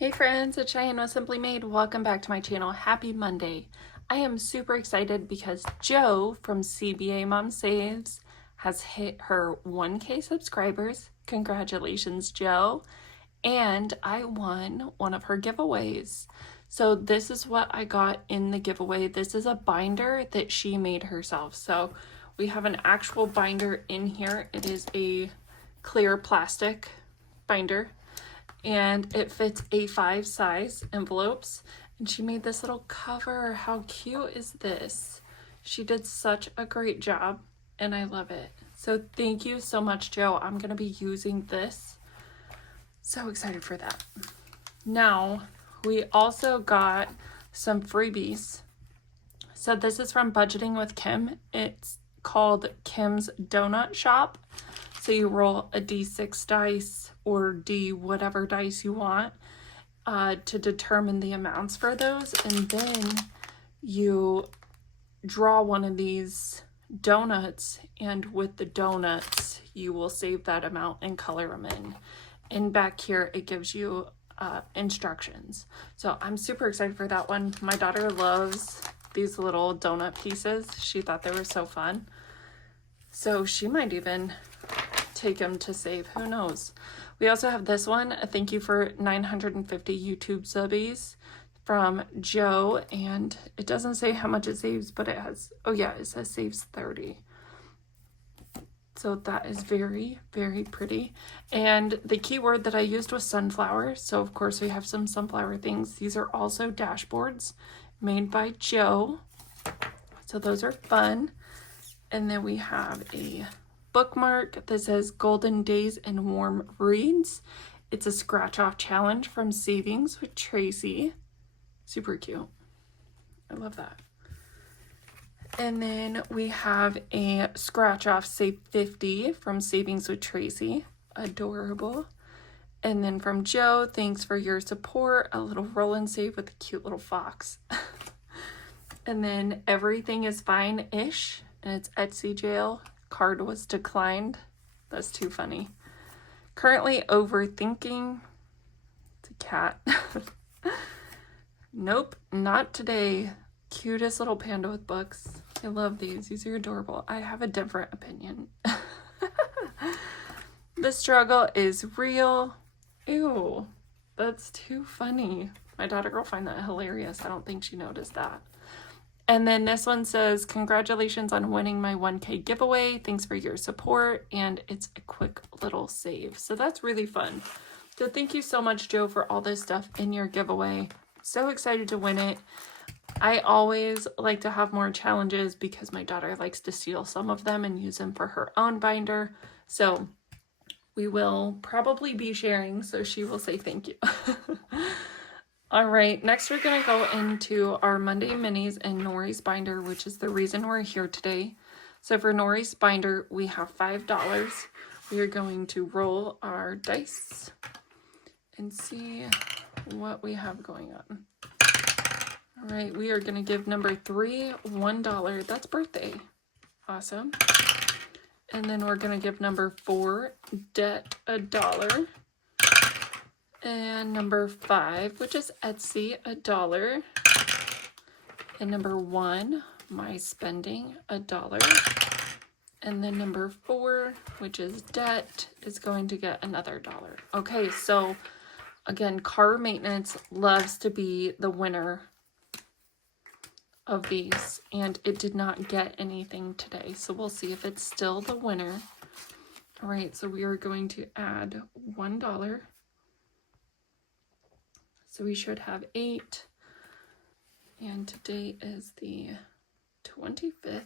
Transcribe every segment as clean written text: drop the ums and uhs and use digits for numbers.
Hey friends, it's Cheyenne with Simply Made. Welcome back to my channel. Happy Monday. I am super excited because Joe from CBA Mom Saves has hit her 1K subscribers. Congratulations, Joe. And I won one of her giveaways. So this is what I got in the giveaway. This is a binder that she made herself. So we have an actual binder in here. It is a clear plastic binder and it fits A5 size envelopes, and she made this little cover. How cute is this? She did such a great job and I love it. So thank you so much, Joe. I'm gonna be using this. So excited for that. Now we also got some freebies. So this is from Budgeting with Kim. It's called Kim's Donut Shop. So you roll a D6 dice or D whatever dice you want to determine the amounts for those. And then you draw one of these donuts, and with the donuts, you will save that amount and color them in. And back here, it gives you instructions. So I'm super excited for that one. My daughter loves these little donut pieces. She thought they were so fun. So she might even take them to save. Who knows? We also have this one. A thank you for 950 YouTube subbies from Joe. And it doesn't say how much it saves, but it has, oh yeah, it says saves 30. So that is very, very pretty. And the keyword that I used was sunflower. So of course we have some sunflower things. These are also dashboards made by Joe. So those are fun. And then we have a bookmark that says Golden Days and Warm Reads. It's a scratch off challenge from Savings with Tracy. Super cute. I love that. And then we have a scratch off Save 50 from Savings with Tracy. Adorable. And then from Joe, thanks for your support. A little roll and save with a cute little fox. And then Everything is Fine-ish. And it's Etsy jail. Card was declined. That's too funny. Currently overthinking. It's a cat. Nope, not today. Cutest little panda with books. I love these. These are adorable. I have a different opinion. The struggle is real. Ew, that's too funny. My daughter will find that hilarious. I don't think she noticed that. And then this one says, congratulations on winning my 1K giveaway. Thanks for your support. And it's a quick little save. So that's really fun. So thank you so much, Joe, for all this stuff in your giveaway. So excited to win it. I always like to have more challenges because my daughter likes to steal some of them and use them for her own binder. So we will probably be sharing, so she will say thank you. All right, next we're gonna go into our Monday Minis and Nori's binder, which is the reason we're here today. So for Nori's binder, we have $5. We are going to roll our dice and see what we have going on. All right, we are gonna give number 3 $1. That's birthday. Awesome. And then we're gonna give number 4 debt $1. And number 5, which is Etsy, $1. And number 1, my spending, $1. And then number 4, which is debt, is going to get another $1. Okay, so again, car maintenance loves to be the winner of these, and it did not get anything today. So we'll see if it's still the winner. All right, so we are going to add $1. So we should have 8. And today is the 25th.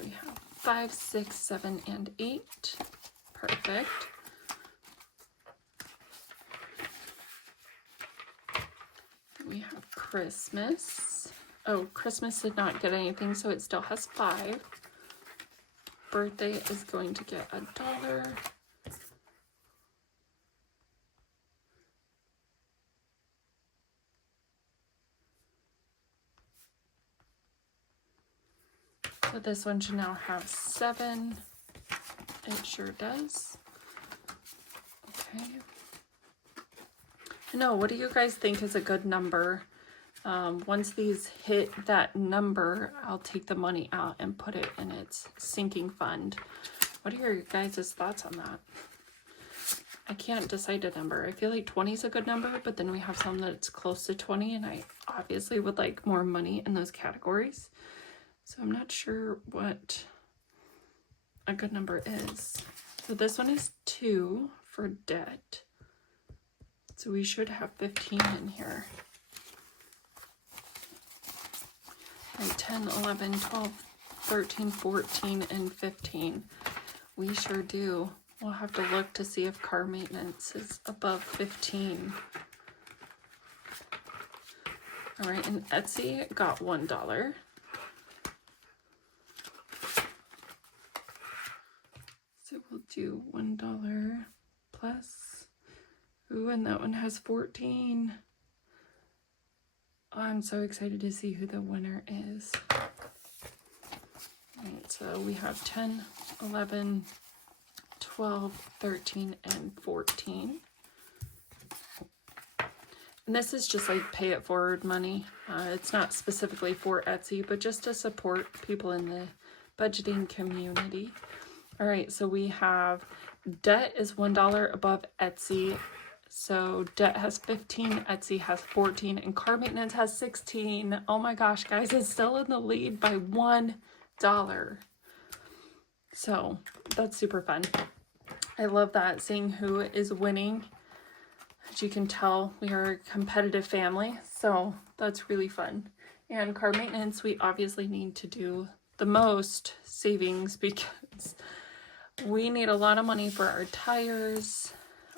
We have 5, 6, 7, and 8. Perfect. We have Christmas. Oh, Christmas did not get anything, so it still has 5. Birthday is going to get $1. So this one should now have 7. It sure does. Okay. No, what do you guys think is a good number? Once these hit that number, I'll take the money out and put it in its sinking fund. What are your guys' thoughts on that? I can't decide a number. I feel like 20 is a good number, but then we have some that's close to 20, and I obviously would like more money in those categories. So I'm not sure what a good number is. So this one is 2 for debt. So we should have 15 in here. Right, 10, 11, 12, 13, 14, and 15. We sure do. We'll have to look to see if car maintenance is above 15. All right, and Etsy got $1. So we'll do $1 plus. Ooh, and that one has 14. Oh, I'm so excited to see who the winner is. All right, so we have 10, 11, 12, 13, and 14. And this is just like pay it forward money. It's not specifically for Etsy, but just to support people in the budgeting community. All right, so we have debt is $1 above Etsy. So debt has 15, Etsy has 14, and car maintenance has 16. Oh my gosh, guys, it's still in the lead by $1. So that's super fun. I love that, seeing who is winning. As you can tell, we are a competitive family, so that's really fun. And car maintenance, we obviously need to do the most savings because we need a lot of money for our tires.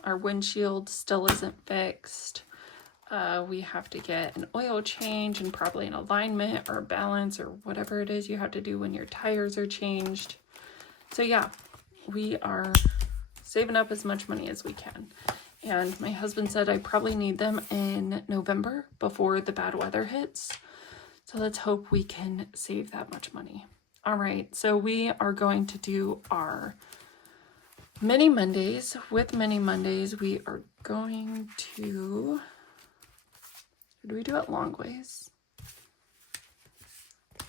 Our windshield still isn't fixed. We have to get an oil change and probably an alignment or balance or whatever it is you have to do when your tires are changed. So yeah, we are saving up as much money as we can. And my husband said I probably need them in November before the bad weather hits. So let's hope we can save that much money. All right, so we are going to do our Mini Mondays. With Mini Mondays, we are going to, do we do it long ways?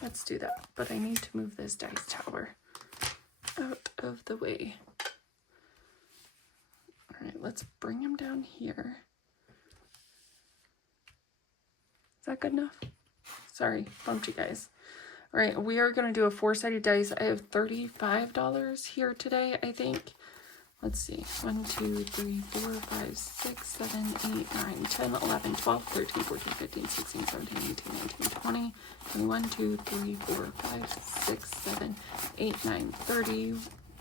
Let's do that, but I need to move this dice tower out of the way. All right, let's bring him down here. Is that good enough? Sorry, bumped you guys. All right, we are going to do a 4-sided dice. I have $35 here today, I think. Let's see. 1, 2, 3, 4, 5, 6, 7, 8, 9, 10, 11, 12, 13, 14, 15, 16, 17, 18, 19, 20, 21, 2, 3, 4, 5, 6, 7, 8, 9, 30.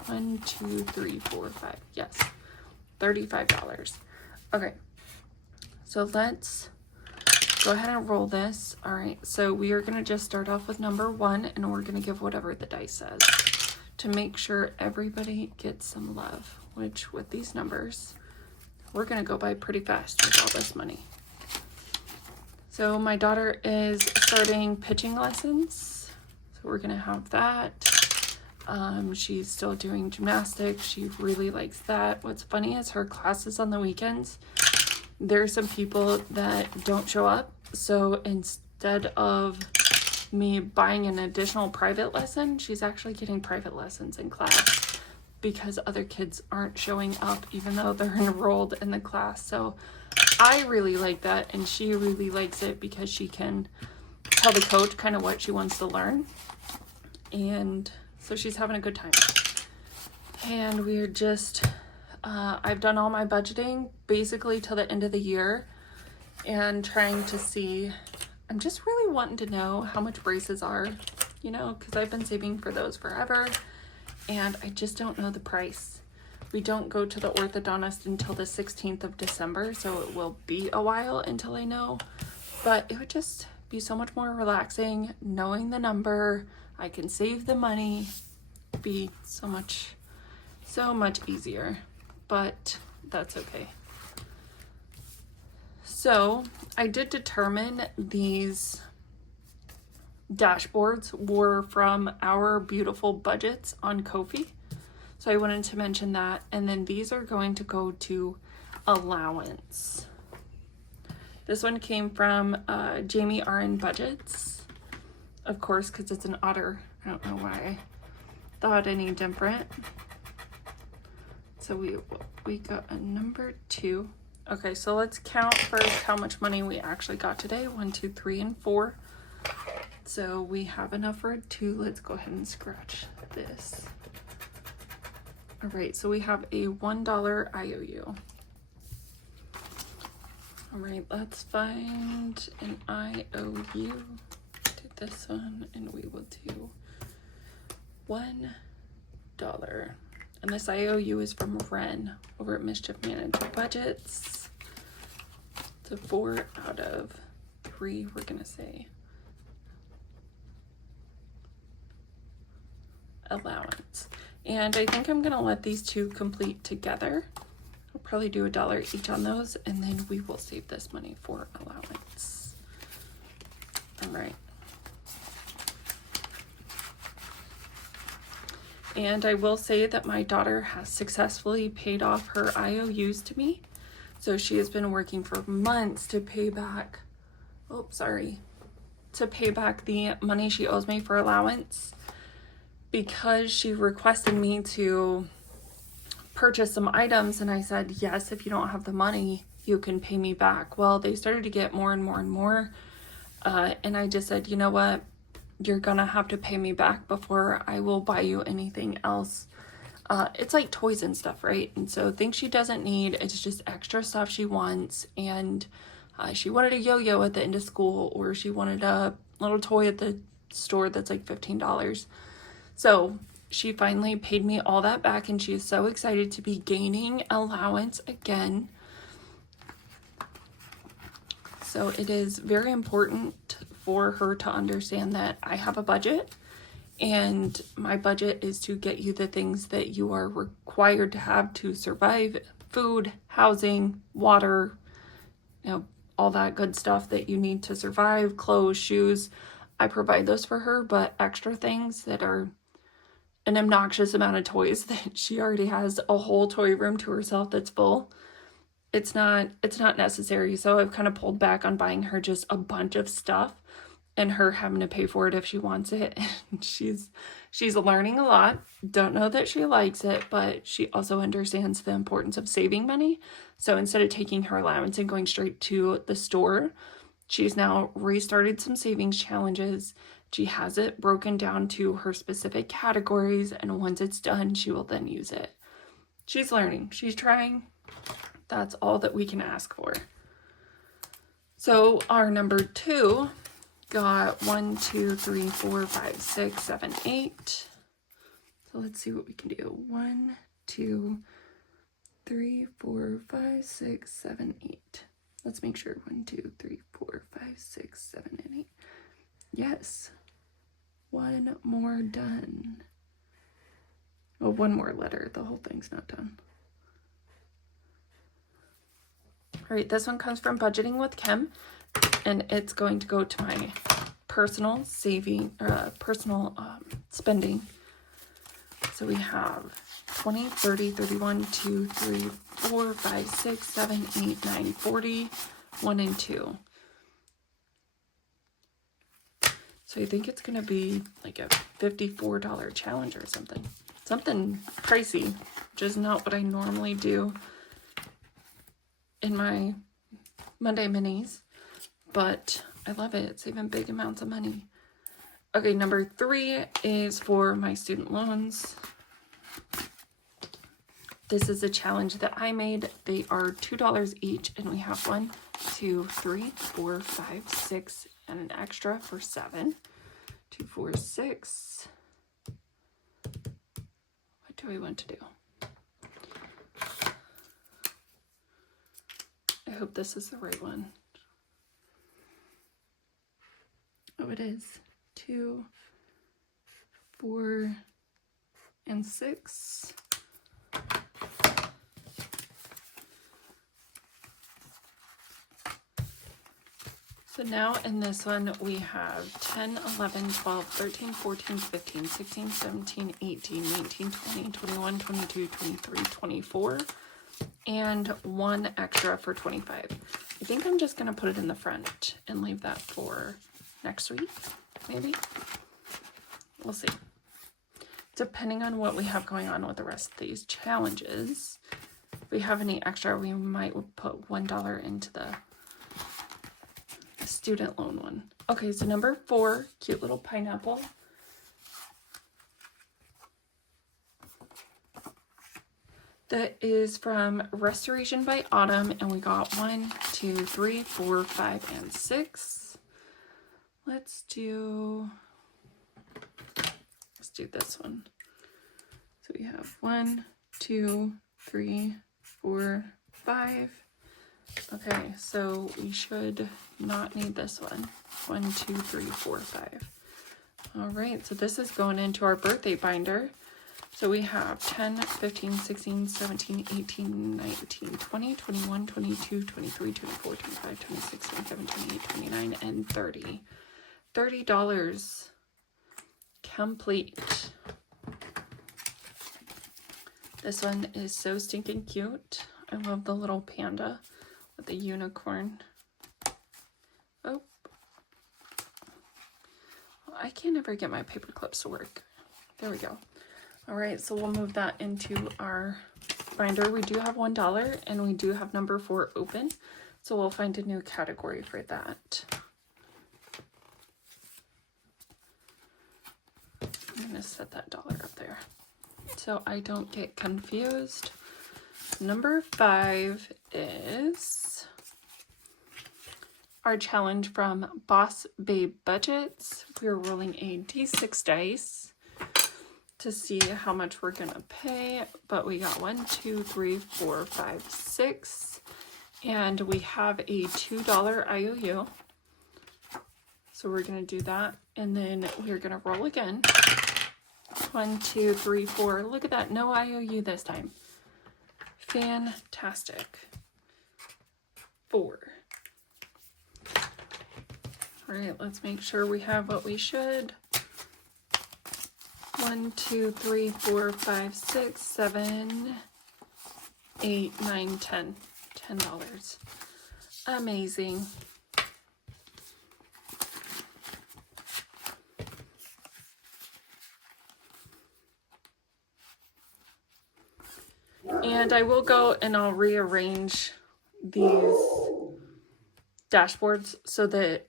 1, 2, 3, 4, 5. Yes. $35. Okay. So let's go ahead and roll this. All right. So we are going to just start off with number 1, and we're going to give whatever the dice says to make sure everybody gets some love, which with these numbers, we're going to go by pretty fast with all this money. So my daughter is starting pitching lessons. So we're going to have that. She's still doing gymnastics. She really likes that. What's funny is her classes on the weekends, there's some people that don't show up. So instead of me buying an additional private lesson, she's actually getting private lessons in class because other kids aren't showing up even though they're enrolled in the class. So I really like that, and she really likes it because she can tell the coach kind of what she wants to learn. And so she's having a good time. And we're just, I've done all my budgeting basically till the end of the year and trying to see, I'm just really wanting to know how much braces are, you know, because I've been saving for those forever and I just don't know the price. We don't go to the orthodontist until the 16th of December, so it will be a while until I know, but it would just be so much more relaxing knowing the number. I can save the money, be so much easier, but that's okay. So I did determine these dashboards were from our beautiful budgets on Ko-fi. So I wanted to mention that. And then these are going to go to allowance. This one came from Jamie RN Budgets, of course, because it's an otter. I don't know why I thought any different. So we got a number 2. Okay, so let's count first how much money we actually got today. 1, 2, 3, and 4. So we have enough for 2. Let's go ahead and scratch this. All right, so we have a $1 IOU. All right, let's find an IOU. Do this one, and we will do $1. And this IOU is from Ren over at Mischief Manager Budgets. So 4 out of 3, we're gonna say allowance. And I think I'm gonna let these two complete together. I'll probably do $1 each on those, and then we will save this money for allowance. All right. And I will say that my daughter has successfully paid off her IOUs to me. So she has been working for months to pay back, to pay back the money she owes me for allowance, because she requested me to purchase some items, and I said, yes, if you don't have the money, you can pay me back. Well, they started to get more and more and more. And I just said, you know what? You're gonna have to pay me back before I will buy you anything else. It's like toys and stuff, right? And so things she doesn't need, it's just extra stuff she wants. And she wanted a yo-yo at the end of school, or she wanted a little toy at the store that's like $15. So she finally paid me all that back, and she is so excited to be gaining allowance again. So it is very important for her to understand that I have a budget, and my budget is to get you the things that you are required to have to survive: food, housing, water, all that good stuff that you need to survive, clothes, shoes. I provide those for her, but extra things that are an obnoxious amount of toys that she already has a whole toy room to herself that's full. It's not necessary. So I've kind of pulled back on buying her just a bunch of stuff and her having to pay for it if she wants it. And she's learning a lot. Don't know that she likes it, but she also understands the importance of saving money. So instead of taking her allowance and going straight to the store, she's now restarted some savings challenges. She has it broken down to her specific categories, and once it's done, she will then use it. She's learning. She's trying. That's all that we can ask for. So our number 2 got 1, 2, 3, 4, 5, 6, 7, 8. So let's see what we can do. 1, 2, 3, 4, 5, 6, 7, 8. Let's make sure. 1, 2, 3, 4, 5, 6, 7, and 8. Yes. 1 more done. Oh, 1 more letter. The whole thing's not done. All right, this one comes from Budgeting with Kim, and it's going to go to my personal spending. So we have 20, 30, 31, 2, 3, 4, 5, 6, 7, 8, 9, 40, 1 and 2. So I think it's going to be like a $54 challenge or something. Something pricey, which is not what I normally do in my Monday minis, but I love it. It's even big amounts of money. Okay, number 3 is for my student loans. This is a challenge that I made. They are $2 each, and we have 1, 2, 3, 4, 5, 6, and an extra for 7. 2, 4, 6. What do we want to do? I hope this is the right one. Oh, it is. 2, 4, and 6. So now in this one, we have 10, 11, 12, 13, 14, 15, 16, 17, 18, 19, 20, 21, 22, 23, 24, and one extra for 25. I think I'm just going to put it in the front and leave that for next week, maybe. We'll see. Depending on what we have going on with the rest of these challenges, if we have any extra, we might put $1 into the student loan one. Okay, so number 4, cute little pineapple. That is from Restoration by Autumn, and we got 1, 2, 3, 4, 5, and 6. Let's do this one. So we have 1, 2, 3, 4, 5. Okay, so we should not need this one. 1, 2, 3, 4, 5. All right, so this is going into our birthday binder. So we have 10, 15, 16, 17, 18, 19, 20, 21, 22, 23, 24, 25, 26, 27, 28, 29, and 30. $30 complete. This one is so stinking cute. I love the little panda with the unicorn. Oh. I can't ever get my paper clips to work. There we go. All right, so we'll move that into our binder. We do have $1 and we do have number 4 open. So we'll find a new category for that. I'm gonna set that dollar up there so I don't get confused. Number 5 is our challenge from Boss Babe Budgets. We're rolling a D6 dice to see how much we're gonna pay, but we got 1, 2, 3, 4, 5, 6, and we have a $2 IOU. So we're gonna do that, and then we're gonna roll again. 1, 2, 3, 4. Look at that, no IOU this time. Fantastic. 4. All right, let's make sure we have what we should. 1, 2, 3, 4, 5, 6, 7, 8, 9, 10. $10. Amazing. And I will go and I'll rearrange these dashboards so that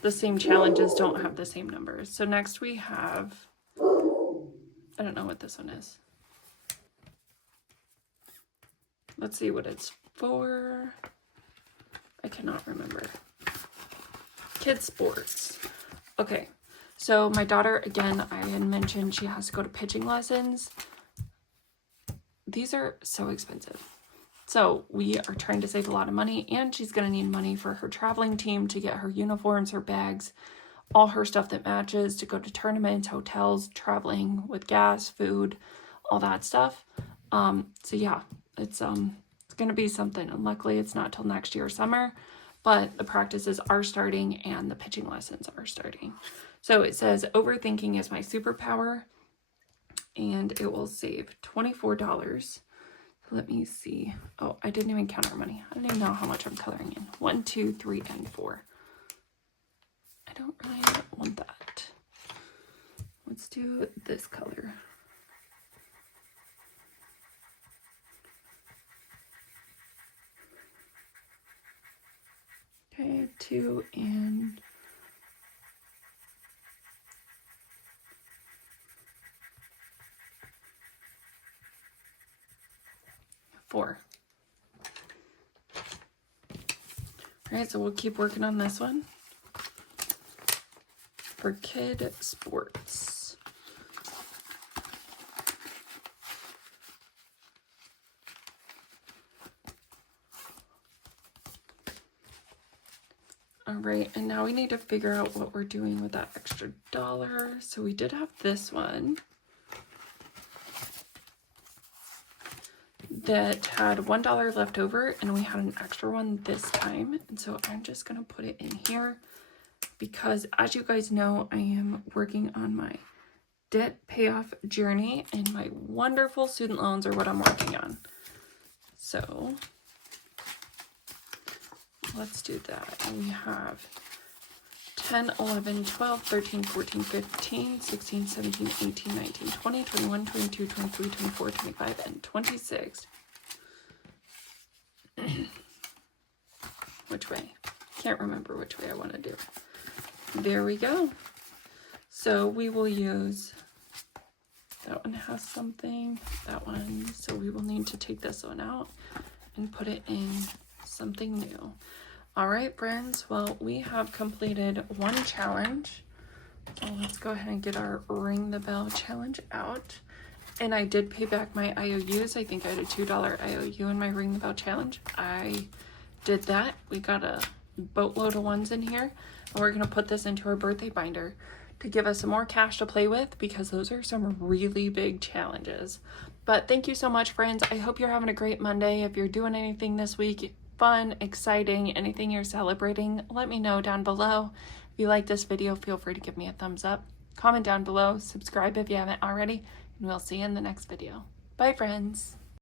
the same challenges don't have the same numbers. So next we have, I don't know what this one is. Let's see what it's for. I cannot remember. Kids sports. Okay, so my daughter, again, I had mentioned she has to go to pitching lessons. These are so expensive. So we are trying to save a lot of money, and she's going to need money for her traveling team to get her uniforms, her bags, all her stuff that matches, to go to tournaments, hotels, traveling with gas, food, all that stuff. So yeah, it's going to be something. And luckily it's not till next year summer, but the practices are starting and the pitching lessons are starting. So it says overthinking is my superpower, and it will save $24. Let me see. Oh, I didn't even count our money. I don't even know how much I'm coloring in. 1, 2, 3, and 4. I don't really want that. Let's do this color. Okay, 2 and 4. All right, so we'll keep working on this one for kid sports. All right, and now we need to figure out what we're doing with that extra $1. So we did have this one. that had $1 left over, and we had an extra one this time. And so I'm just gonna put it in here because, as you guys know, I am working on my debt payoff journey, and my wonderful student loans are what I'm working on. So let's do that. And we have 10, 11, 12, 13, 14, 15, 16, 17, 18, 19, 20, 21, 22, 23, 24, 25, and 26. Which way? Can't remember which way I want to do. There we go. So we will use, that one has something, that one, so we will need to take this one out and put it in something new. All right, friends, well, we have completed one challenge. So let's go ahead and get our Ring the Bell challenge out. And I did pay back my IOUs. I think I had a $2 IOU in my Ring the Bell challenge. I did that. We got a boatload of ones in here. And we're going to put this into our birthday binder to give us some more cash to play with, because those are some really big challenges. But thank you so much, friends. I hope you're having a great Monday. If you're doing anything this week, fun, exciting, anything you're celebrating, let me know down below. If you like this video, feel free to give me a thumbs up. Comment down below, subscribe if you haven't already, and we'll see you in the next video. Bye, friends.